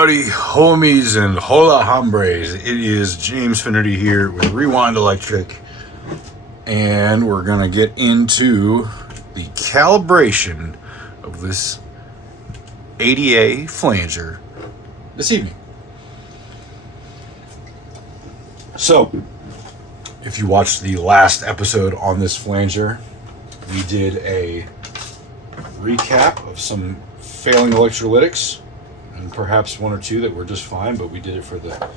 Howdy, homies and hola hombres. It is James Finnerty here with Rewind Electric, and we're gonna get into the calibration of this ADA flanger this evening. So, if you watched the last episode on this flanger, we did a recap of some failing electrolytics, and perhaps one or two that were just fine, but we did it for the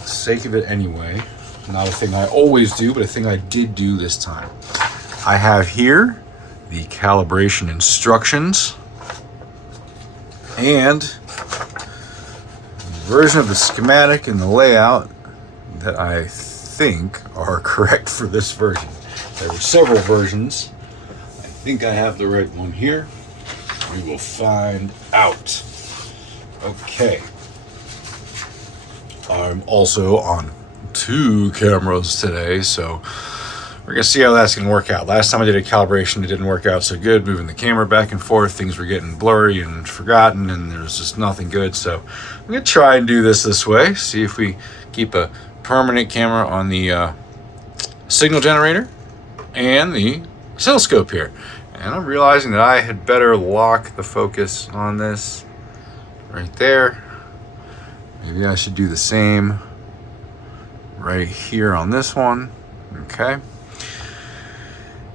sake of it anyway. Not a thing I always do, but a thing I did do this time. I have here the calibration instructions and the version of the schematic and the layout that I think are correct for this version. There were several versions. I think I have the right one here. We will find out. Okay. I'm also on 2 cameras today, so we're going to see how that's going to work out. Last time I did a calibration, it didn't work out so good. Moving the camera back and forth, things were getting blurry and forgotten, and there was just nothing good. So I'm going to try and do this way, see if we keep a permanent camera on the signal generator and the oscilloscope here. And I'm realizing that I had better lock the focus on this right there. Maybe I should do the same right here on this one. Okay.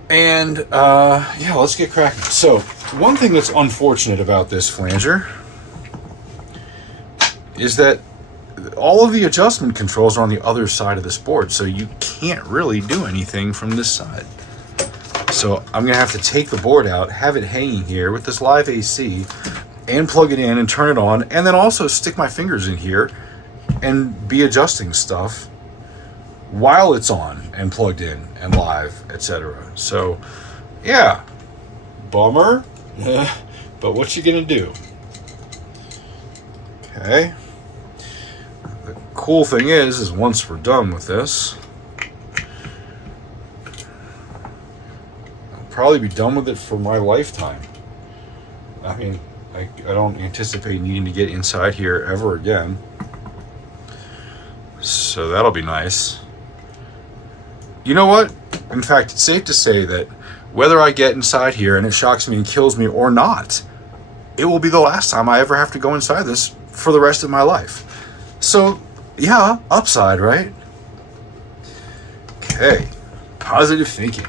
And yeah, let's get cracking. So one thing that's unfortunate about this flanger is that all of the adjustment controls are on the other side of this board, so you can't really do anything from this side. So I'm gonna have to take the board out, have it hanging here with this live AC, and plug it in and turn it on, and then also stick my fingers in here and be adjusting stuff while it's on and plugged in and live, etc. So yeah, bummer, but what you gonna do? Okay. The cool thing is once we're done with this, I'll probably be done with it for my lifetime. I mean, I don't anticipate needing to get inside here ever again. So that'll be nice. You know what? In fact, it's safe to say that whether I get inside here and it shocks me and kills me or not, it will be the last time I ever have to go inside this for the rest of my life. So, yeah, upside, right? Okay, positive thinking.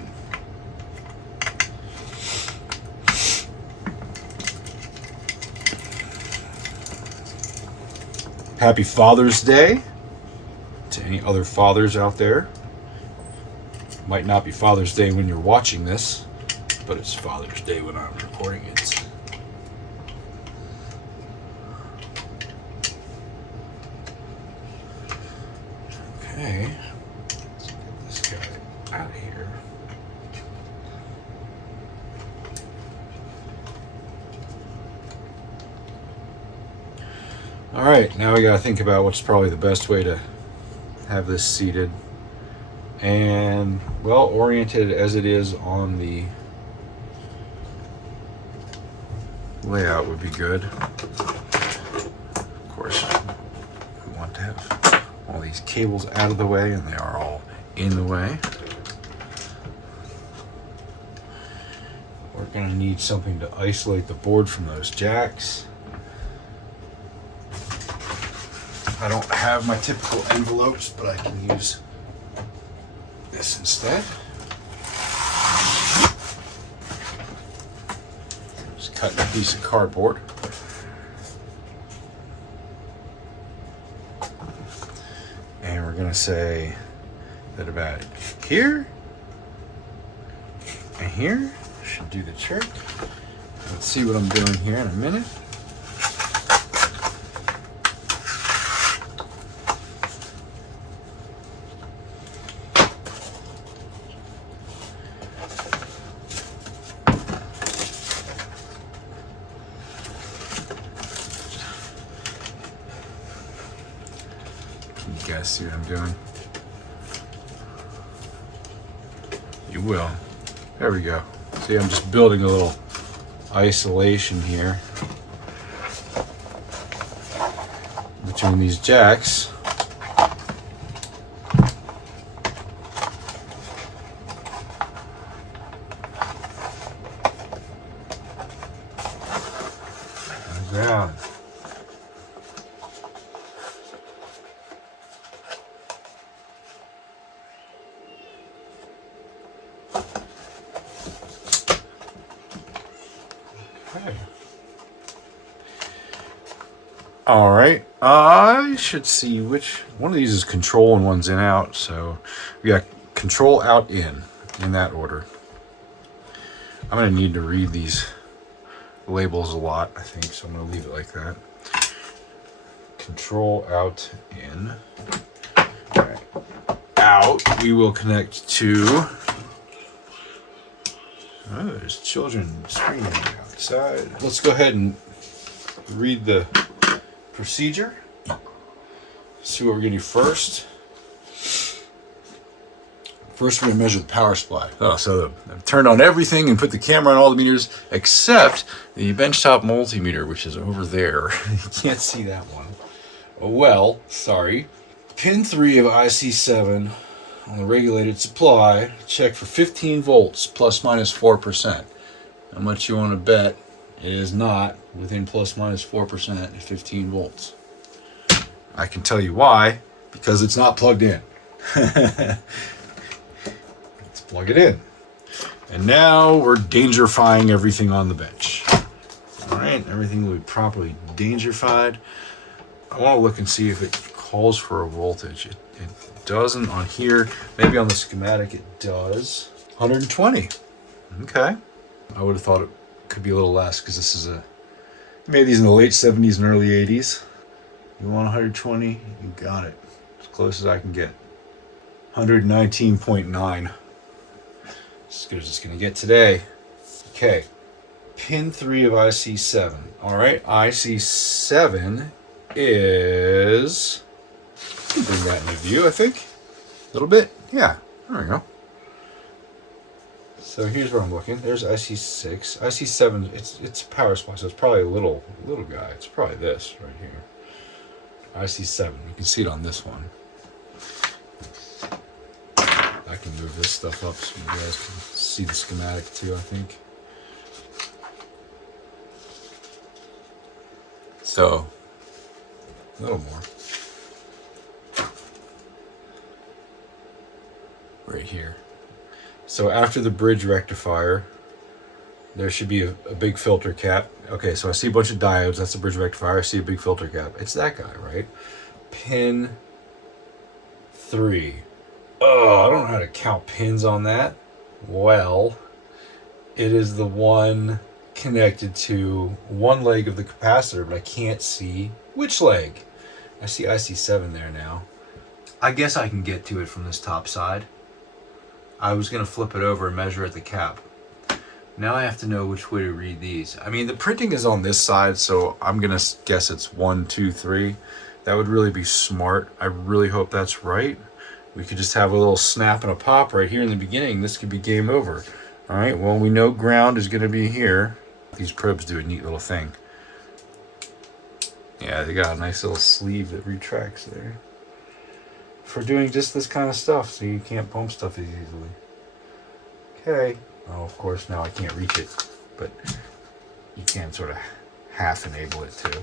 Happy Father's Day to any other fathers out there. Might not be Father's Day when you're watching this, but it's Father's Day when I'm recording it. Okay, let's get this guy out of here. All right, now we gotta think about what's probably the best way to have this seated and well oriented as it is on the layout would be good. Of course, we want to have all these cables out of the way, and they are all in the way. We're gonna need something to isolate the board from those jacks. I don't have my typical envelopes, but I can use this instead. Just cutting a piece of cardboard. And we're gonna say that about here and here should do the trick. Let's see what I'm doing here in a minute. You guys see what I'm doing? You will. There we go. See, I'm just building a little isolation here. between these jacks. And ground. Okay. All right, I should see which one of these is control and one's in out. So we got control out in that order. I'm gonna need to read these labels a lot, I think, so I'm gonna leave it like that. Control out in. All right. Out, we will connect to. Oh, there's children screaming outside. Let's go ahead and read the procedure. See what we're going to do first. First, we're going to measure the power supply. Oh, so I've turned on everything and put the camera on all the meters except the benchtop multimeter, which is over there. You can't see that one. Oh, well, sorry. Pin 3 of IC7 on the regulated supply. Check for 15 volts, plus minus 4%. How much you want to bet it is not within plus minus 4% at 15 volts. I can tell you why, because it's not plugged in. Let's plug it in. And now we're dangerifying everything on the bench. All right, everything will be properly dangerfied. I want to look and see if it calls for a voltage. It doesn't on here. Maybe on the schematic it does. 120. Okay. I would have thought it could be a little less because this is made these in the late 70s and early 80s. You want 120? You got it. As close as I can get. 119.9. As good as it's going to get today. Okay. Pin 3 of IC7. All right. IC7 is... Bring that into view, I think. A little bit. Yeah. There we go. So here's where I'm looking. There's IC6. IC7, it's a power supply, so it's probably a little guy. It's probably this right here. IC7. You can see it on this one. I can move this stuff up so you guys can see the schematic too, I think. So, a little more. Right here. So after the bridge rectifier, there should be a big filter cap. Okay, so I see a bunch of diodes. That's the bridge rectifier. I see a big filter cap. It's that guy, right? Pin 3. Oh, I don't know how to count pins on that. Well, it is the one connected to one leg of the capacitor, but I can't see which leg. I see IC7 there now. I guess I can get to it from this top side. I was going to flip it over and measure at the cap. Now I have to know which way to read these. I mean, the printing is on this side, so I'm going to guess it's 1, 2, 3. That would really be smart. I really hope that's right. We could just have a little snap and a pop right here in the beginning. This could be game over. All right, well, we know ground is going to be here. These probes do a neat little thing. Yeah, they got a nice little sleeve that retracts there. For doing just this kind of stuff, so you can't bump stuff as easily. Okay. Oh, of course, now I can't reach it, but you can sort of half enable it too.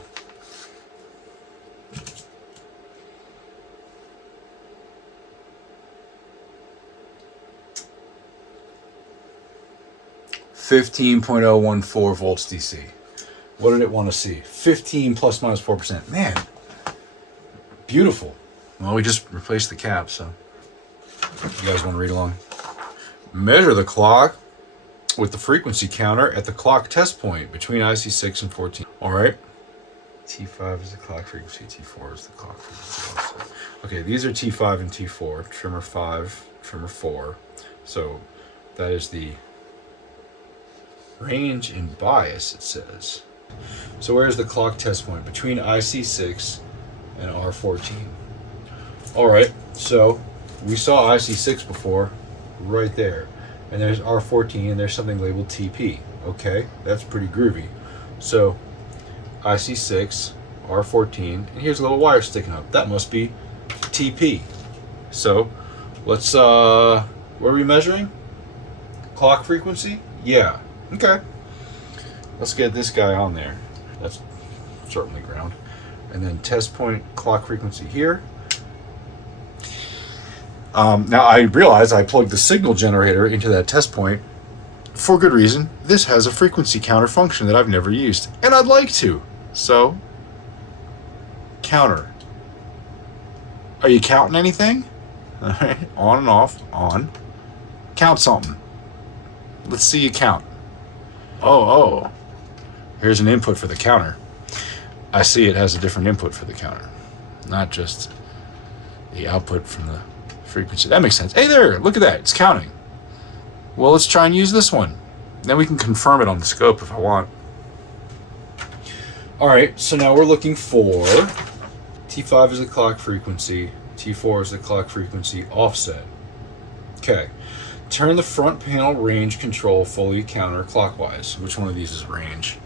.014 volts DC. What did it want to see? 15 plus minus 4%. Man, beautiful. Well, we just replaced the cap, so you guys want to read along. Measure the clock with the frequency counter at the clock test point between IC6 and 14. All right. T5 is the clock frequency. T4 is the clock frequency. Okay, these are T5 and T4. Trimmer 5, trimmer 4. So that is the range and bias, it says. So where's the clock test point? Between IC6 and R14. All right, so we saw IC6 before, right there. And there's R14, and there's something labeled TP. Okay, that's pretty groovy. So IC6, R14, and here's a little wire sticking up. That must be TP. So let's, what are we measuring? Clock frequency? Yeah. Okay. Let's get this guy on there. That's certainly ground. And then test point clock frequency here. Now I realize I plugged the signal generator into that test point for good reason. This has a frequency counter function that I've never used, and I'd like to. So, counter. Are you counting anything? All right, on and off, on. Count something. Let's see you count. Oh. Here's an input for the counter. I see it has a different input for the counter, not just the output from the frequency. That makes sense. Hey there, look at that, it's counting. Well, let's try and use this one. Then we can confirm it on the scope if I want. All right, so now we're looking for T5 is the clock frequency, T4 is the clock frequency offset. Okay, turn the front panel range control fully counterclockwise. Which one of these is range?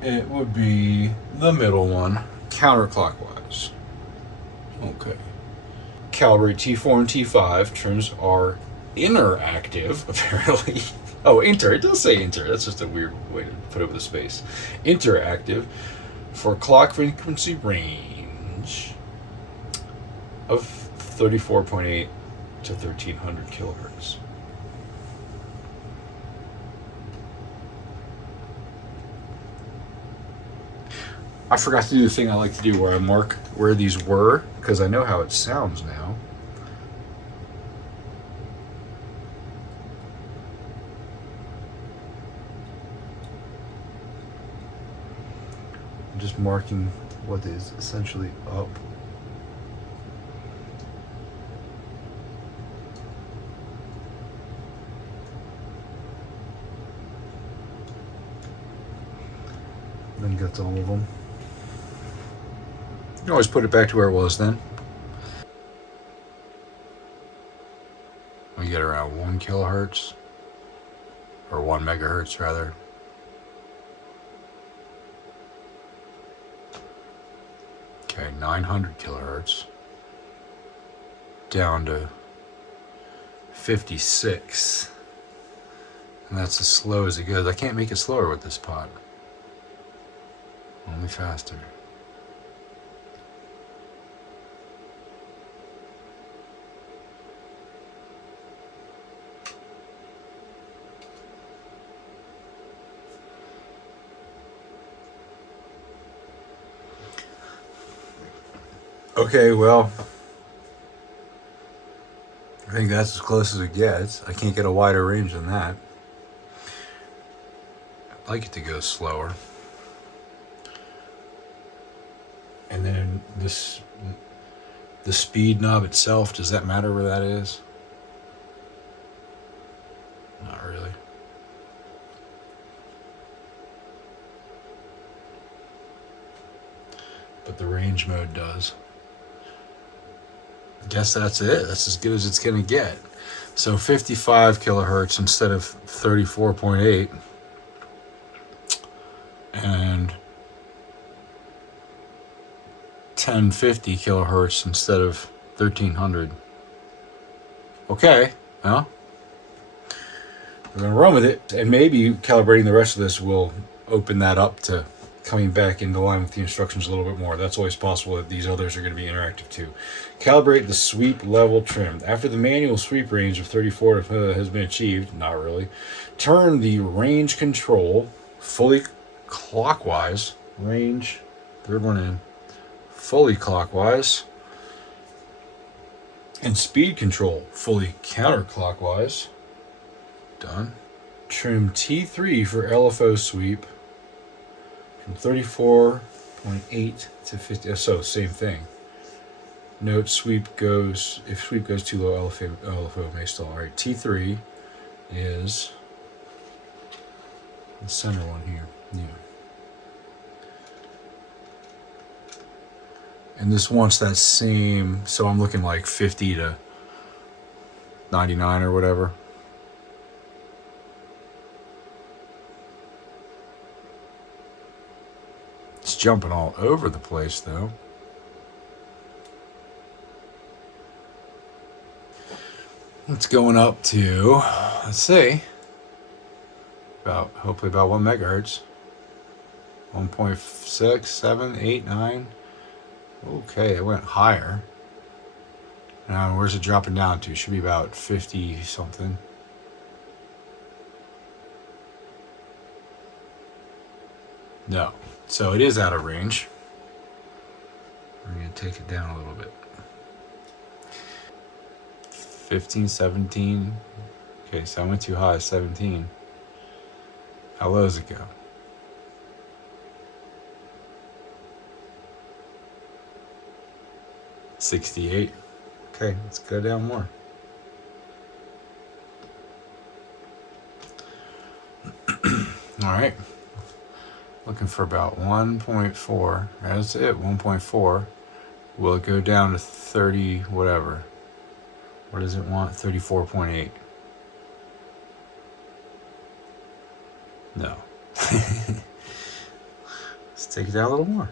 It would be the middle one, counterclockwise. Okay. Calibrate T4 and T5. Trims are interactive, apparently. Oh, inter. It does say inter. That's just a weird way to put it with a space. Interactive for clock frequency range of 34.8 to 1300 kilohertz. I forgot to do the thing I like to do where I mark where these were, because I know how it sounds now. I'm just marking what is essentially up. Then gets all of them. You can always put it back to where it was then. We get around 1 kilohertz, or 1 megahertz rather. Okay, 900 kilohertz. Down to 56. And that's as slow as it goes. I can't make it slower with this pot. Only faster. Okay, well, I think that's as close as it gets. I can't get a wider range than that. I'd like it to go slower. And then the speed knob itself, does that matter where that is? Not really. But the range mode does. Guess that's it. That's as good as it's going to get. So 55 kilohertz instead of 34.8. And 1050 kilohertz instead of 1300. Okay, well, we're going to run with it. And maybe calibrating the rest of this will open that up to coming back into line with the instructions a little bit more. That's always possible that these others are going to be interactive too. Calibrate the sweep level trim. After the manual sweep range of 34 has been achieved, not really, turn the range control fully clockwise. Range, third one in, fully clockwise. And speed control fully counterclockwise. Done. Trim T3 for LFO sweep. From 34.8 to 50, so same thing. Note sweep goes, if sweep goes too low, LFO may stall. All right, T3 is the center one here. Yeah. And this wants that same, so I'm looking like 50 to 99 or whatever. It's jumping all over the place though. It's going up to, let's see, hopefully about 1 megahertz. 1.6, 7, 8, 9. Okay, it went higher. Now, where's it dropping down to? Should be about 50 something. No. So it is out of range. I'm going to take it down a little bit. 15, 17. Okay, so I went too high, 17. How low does it go? 68. Okay, let's go down more. All right. Looking for about 1.4. That's it, 1.4. Will it go down to 30 whatever? What does it want? 34.8. No. Let's take it down a little more.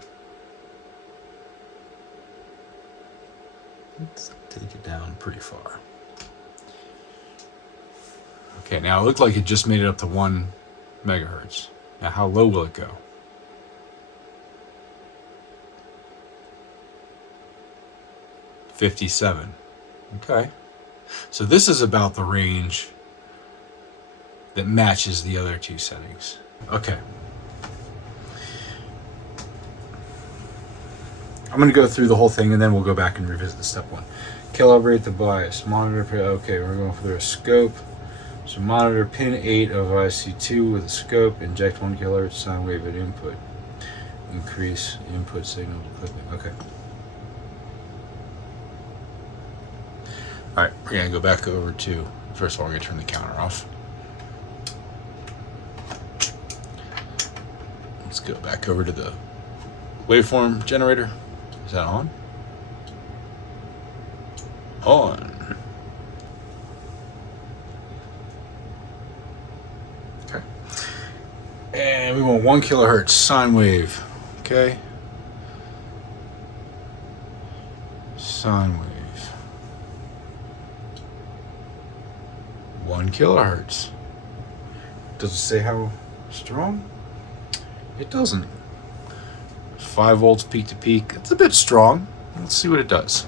Let's take it down pretty far. Okay, now it looked like it just made it up to 1 megahertz. Now how low will it go? $57. Okay. So this is about the range that matches the other two settings. Okay. I'm going to go through the whole thing and then we'll go back and revisit the step 1. Calibrate the bias. Monitor. Okay, we're going for a scope. So monitor pin 8 of IC2 with a scope. Inject 1 kHz sine wave at input. Increase input signal to clipping. Okay. Alright, we're going to go back over to, first of all, we're going to turn the counter off. Let's go back over to the waveform generator. Is that on? On. Okay. And we want 1 kilohertz sine wave. Okay. Sine wave. 1 kilohertz. Does it say how strong? It doesn't. 5 volts peak to peak. It's a bit strong. Let's see what it does.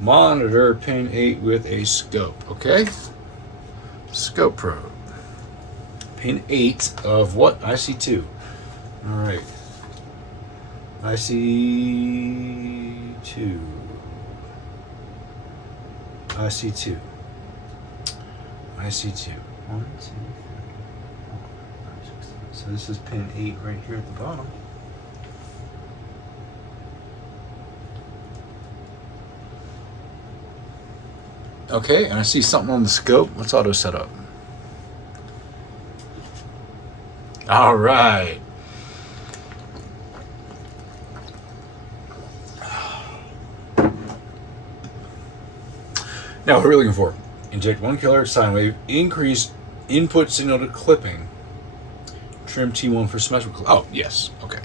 Monitor pin 8 with a scope. Okay. Scope probe. Pin 8 of what? IC2. All right. IC2. IC2. IC2. 1, 2, 3, 4, 5, 6, 7. So this is pin 8 right here at the bottom. Okay, and I see something on the scope. Let's auto set up. All right. Now, what are we looking for? Inject 1 kilohertz sine wave. Increase input signal to clipping. Trim T1 for symmetrical. Oh, yes. Okay.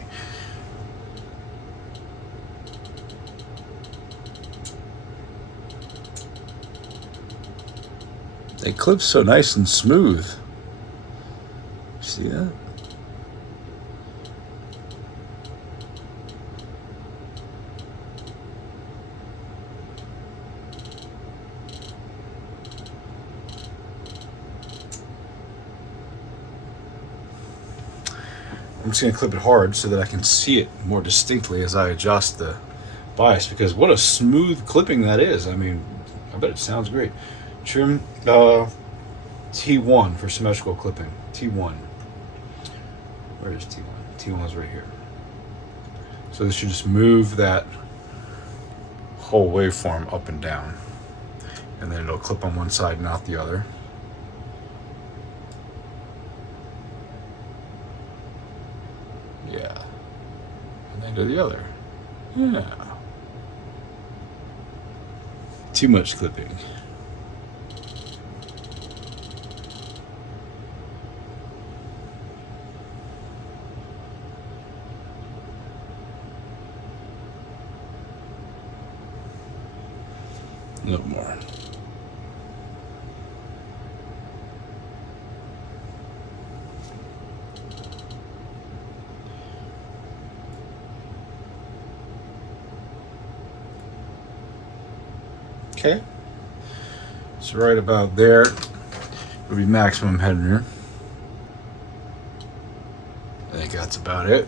They clip so nice and smooth. See that? I'm just going to clip it hard so that I can see it more distinctly as I adjust the bias, because what a smooth clipping that is. I mean, I bet it sounds great. Trim T1 for symmetrical clipping. T1. Where is T1? T1 is right here. So this should just move that whole waveform up and down. And then it'll clip on one side, not the other. Yeah. And then to the other. Yeah. Too much clipping. A little more. Okay, so right about there would be maximum headroom. I think that's about it.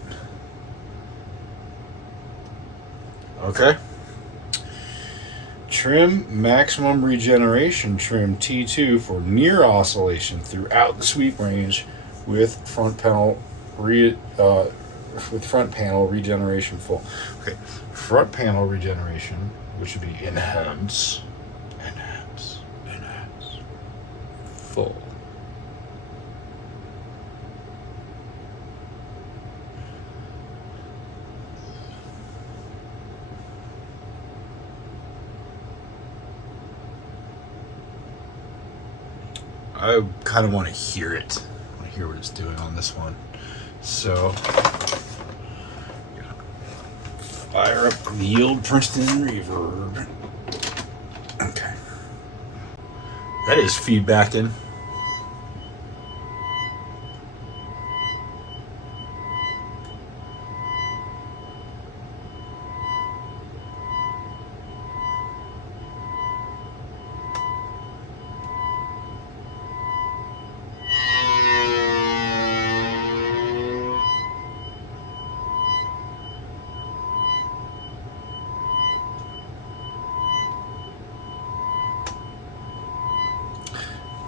Okay. Trim maximum regeneration trim T2 for near oscillation throughout the sweep range with front panel regeneration full. Okay, front panel regeneration, which would be enhance, full. I kind of want to hear it. I want to hear what it's doing on this one. So, fire up the old Princeton reverb. Okay. That is feedbacking.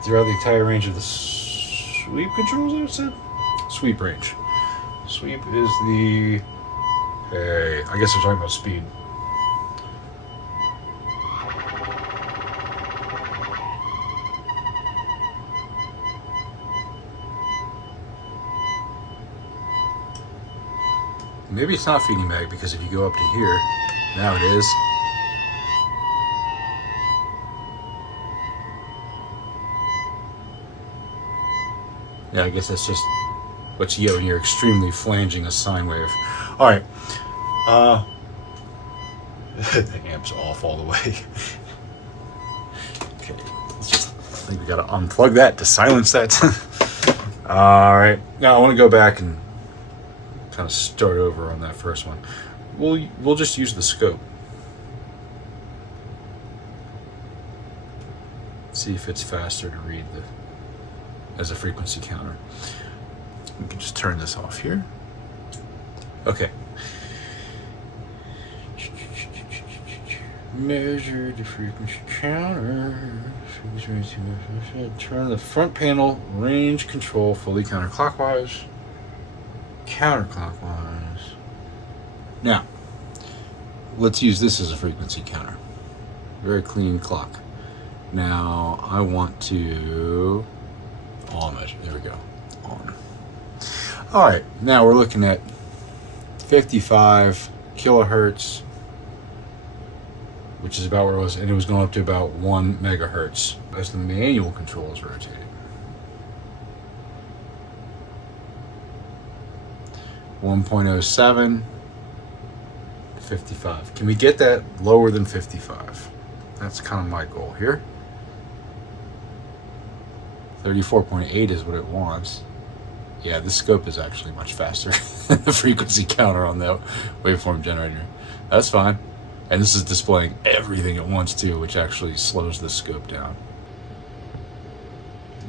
Throughout the entire range of the sweep controls, I said? Sweep range. Sweep is the... Hey, I guess they're talking about speed. Maybe it's not feeding back because if you go up to here, now it is. Yeah, I guess that's just what you get when you're extremely flanging a sine wave. All right. The amp's off all the way. Okay, let's just, I think we gotta unplug that to silence that. All right. Now I want to go back and kind of start over on that first one. We'll just use the scope. See if it's faster to read as a frequency counter. We can just turn this off here. Okay. Measure the frequency counter. Turn the front panel range control fully counterclockwise. Counterclockwise. Now, let's use this as a frequency counter. Very clean clock. Now, I want to on measure. There we go. On. All right. Now we're looking at 55 kilohertz, which is about where it was, and it was going up to about 1 megahertz as the manual control is rotating. .07, 55. Can we get that lower than 55? That's kind of my goal here. 34.8 is what it wants. Yeah, this scope is actually much faster than the frequency counter on the waveform generator. That's fine. And this is displaying everything at once too, which actually slows the scope down.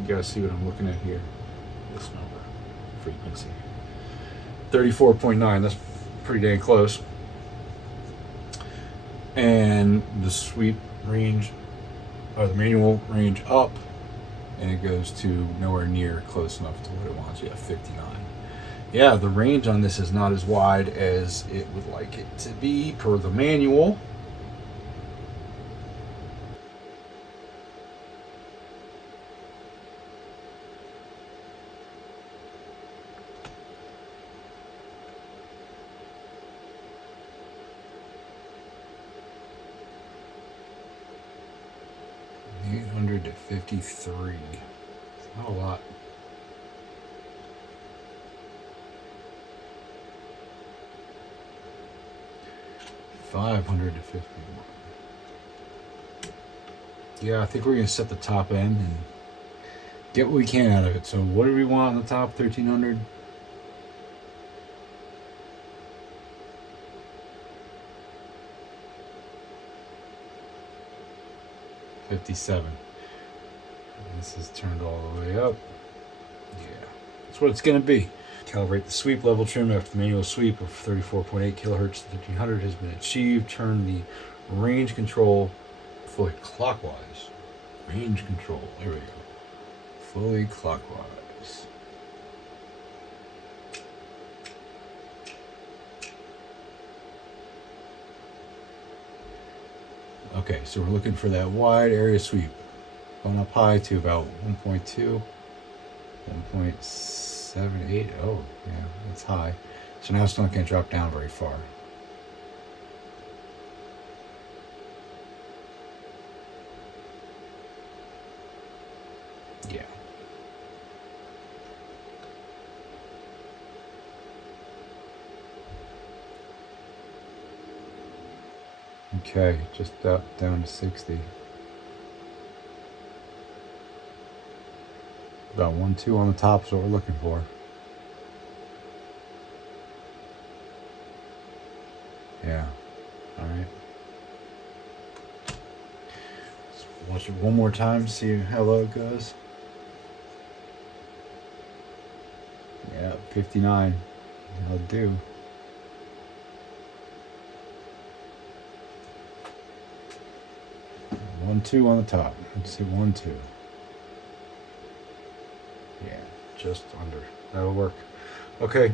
You guys see what I'm looking at here? This number, frequency. 34.9, that's pretty dang close. And the sweep range, or the manual range up, and it goes to nowhere near close enough to what it wants. Yeah, 59. Yeah, the range on this is not as wide as it would like it to be per the manual. To 53. It's not a lot. $500 to 51. Yeah, I think we're gonna set the top end and get what we can out of it. So what do we want on the top? 1300. 57. And this is turned all the way up. Yeah, that's what it's gonna be. Calibrate the sweep level trim after the manual sweep of 34.8 kilohertz to 1300 has been achieved. Turn the range control fully clockwise. Range control, there we go. Fully clockwise. Okay, so we're looking for that wide area sweep. Going up high to about 1.2, 1.78. Oh, yeah, that's high. So now it's not going to drop down very far. Yeah. Okay, just up down to 60. About 1.2 on the top is what we're looking for. Yeah. All right. Let's watch it one more time, see how low it goes. Yeah, 59. That'll do. One, two on the top. Let's see, 1.2. Yeah, just under. That'll work. Okay.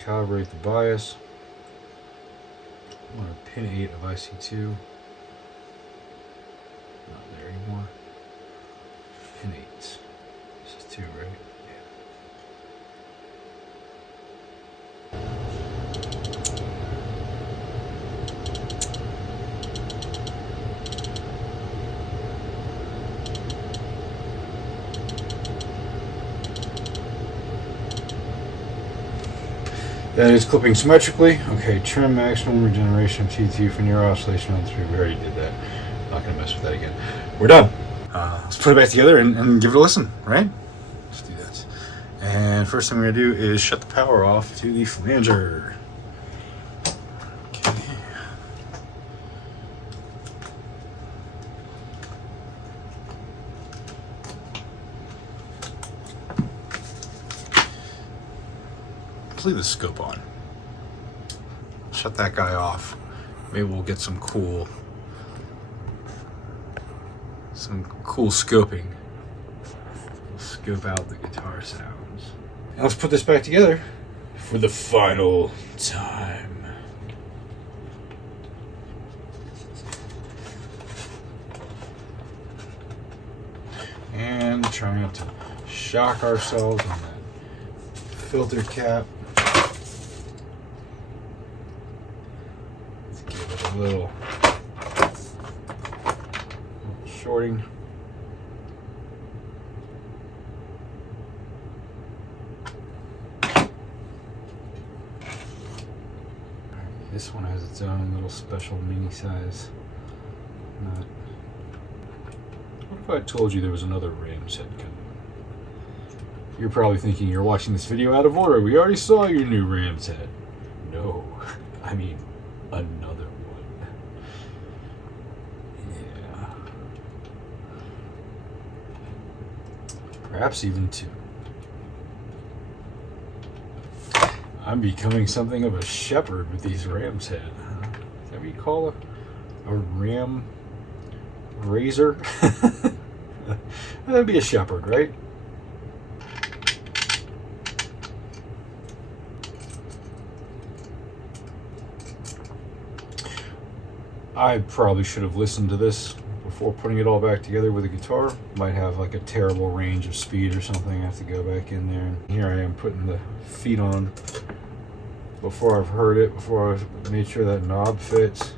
Calibrate the bias. I'm on pin 8 of IC2. Not there anymore. Pin 8. This is 2, right? That is clipping symmetrically. Okay, trim maximum regeneration of T2 for near oscillation on 3. We already did that. Not going to mess with that again. We're done. Let's put it back together and give it a listen, right? Let's do that. And first thing we're going to do is shut the power off to the flanger. Okay. Leave the scope on. Shut that guy off. Maybe we'll get some cool scoping. We'll scope out the guitar sounds. Now let's put this back together for the final time. And try not to shock ourselves on that filter cap. A little shorting. This one has its own little special mini size nut. What if I told you there was another ram's head coming? You're probably thinking you're watching this video out of order. We already saw your new ram's head. No, I mean another one. Perhaps even 2. I'm becoming something of a shepherd with these ram's head. Is that what you call a ram razor? That'd be a shepherd, right? I probably should have listened to this before putting it all back together with a guitar. Might have like a terrible range of speed or something. I have to go back in there. And here I am putting the feet on before I've heard it, before I've made sure that knob fits.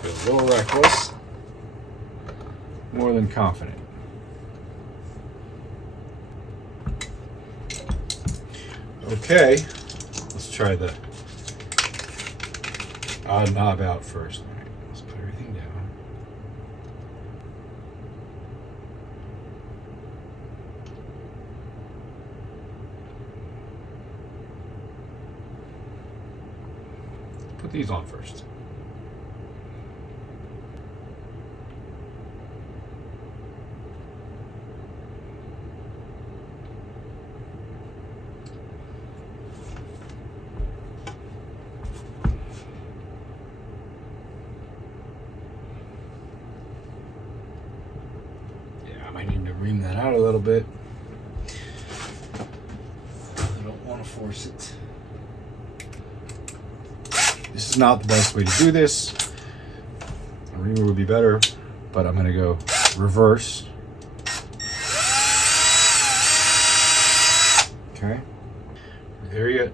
Feels a little reckless. More than confident. Okay, let's try the odd knob out first. All right, let's put everything down. put these on first. I need to ream that out a little bit. I don't want to force it. This is not the best way to do this. A reamer would be better, but I'm going to go reverse. Okay. Are we there yet?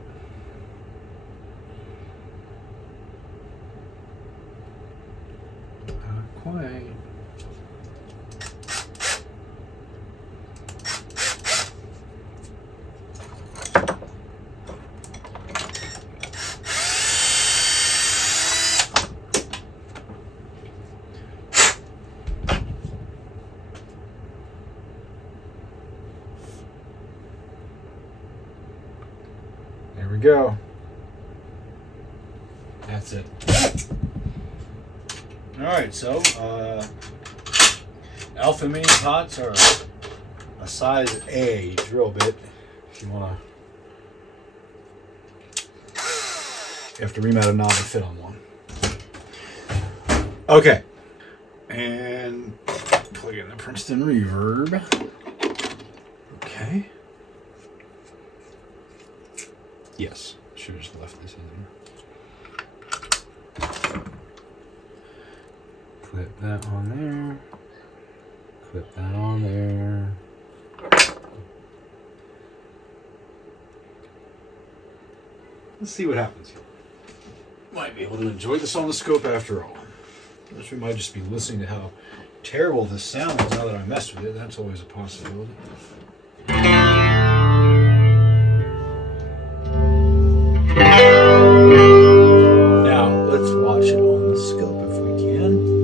Not quite. There we go. That's it. Alright, so alpha mini pots are a size A drill bit. If you want to, you have to ream out a knob and fit on one. Okay, and plug in the Princeton reverb. Okay. Yes, should have just left this in there. Clip that on there. Clip that on there. Let's see what happens here. Might be able to enjoy this on the scope after all. We might just be listening to how terrible this sounds now that I messed with it. That's always a possibility. Now, let's watch it on the scope if we can.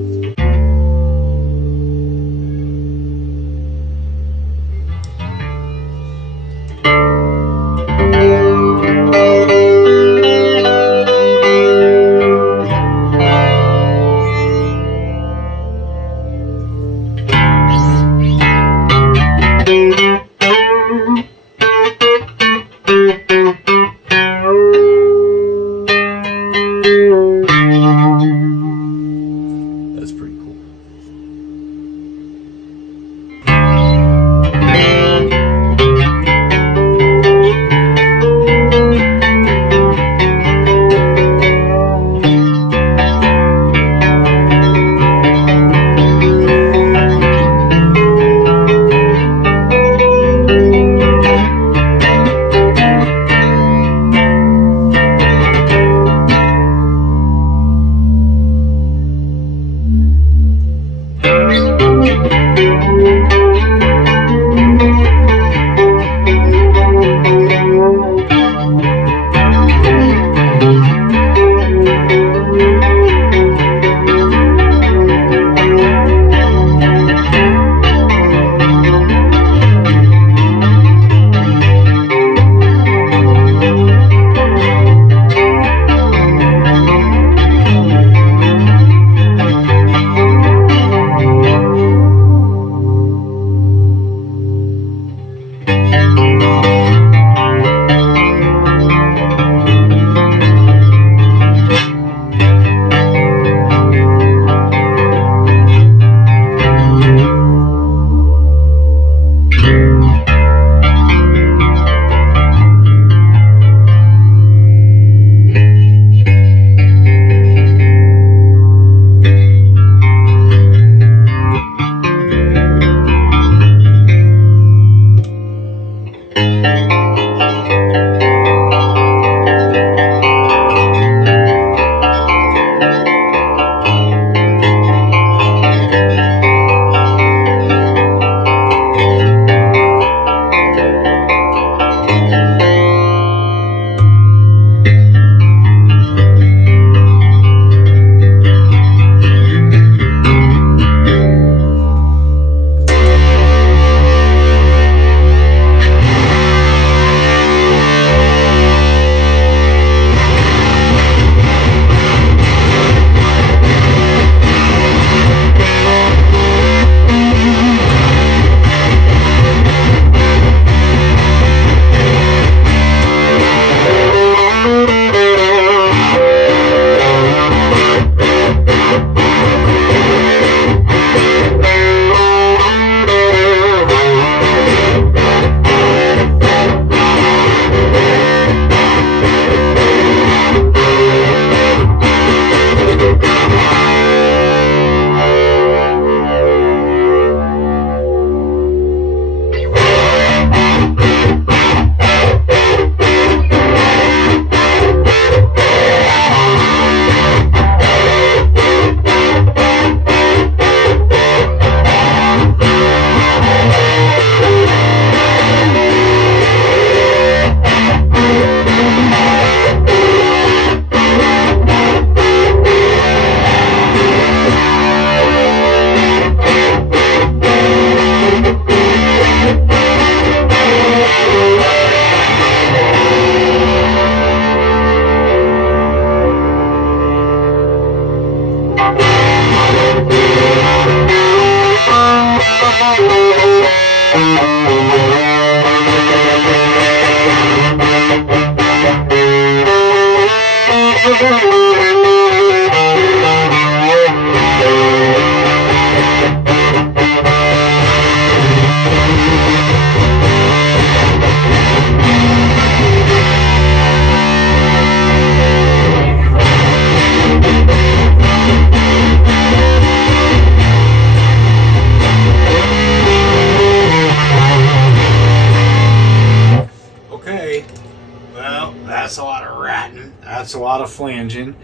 It's a lot of flanging.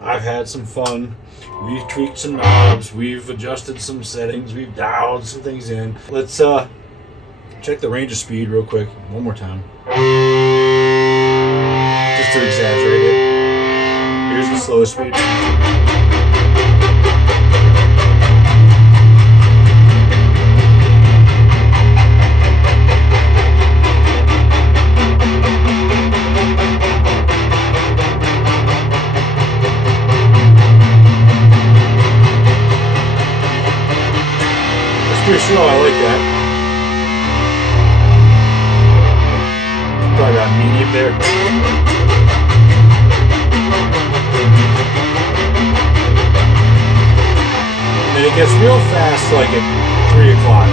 I've had some fun. We've tweaked some knobs. We've adjusted some settings. We've dialed some things in. Let's check the range of speed real quick. One more time. Just to exaggerate it. Here's the slow speed. Pretty slow, I like that. Probably about medium there. And then it gets real fast like at 3 o'clock.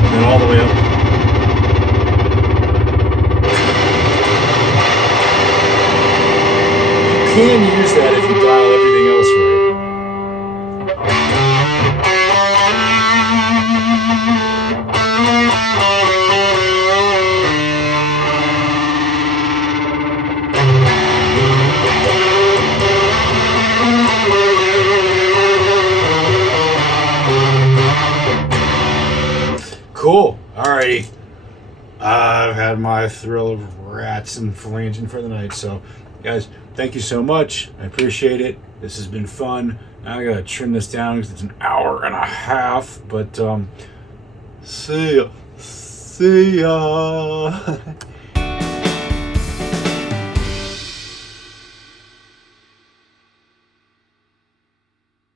And then all the way up. You can use that if you dial everything else right. Cool. Alrighty. I've had my thrill of rats and flanging for the night. So, guys, thank you so much. I appreciate it. This has been fun. Now I gotta trim this down because it's an hour and a half. But see ya. See ya.